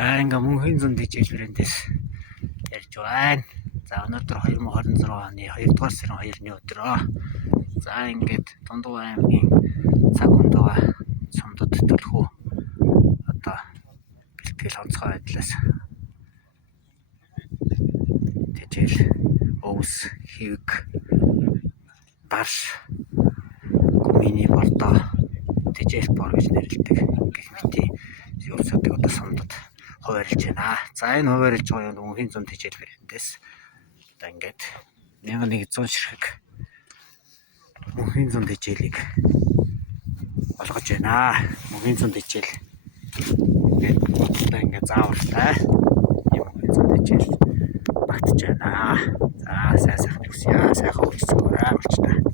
За ингээ мөнхийн зүүн дэжээлбэрээс ярьж байна. За өнөөдөр 2026 оны 2 дугаар сарын 2-ны өдрөө. За ингээд Дундгуй аймгийн цаг хүндээ сумдад төлхөө одоо бэлтгэл онцгой байдлаас дэжээл өвс хивг дарш гүмний бордоо дэжээл бор гэж нэрлэдэг гэх мэтийн зүйлсүүдийг одоо сумдад хуваарлж байна. За энэ хуваарлж байгаа юм мөнхийн зүүн дэжээлбэрээс одоо ингээд 1100 ширхэг мөнхийн зүүн дэжээлийг олгож байна. Мөнхийн зүүн дэжээл ингээд одоо ингээд заавартай юм мөнхийн зүүн дэжээл багтж байна. За сайхан үсье. Сайхан үлсгээрэй болч та.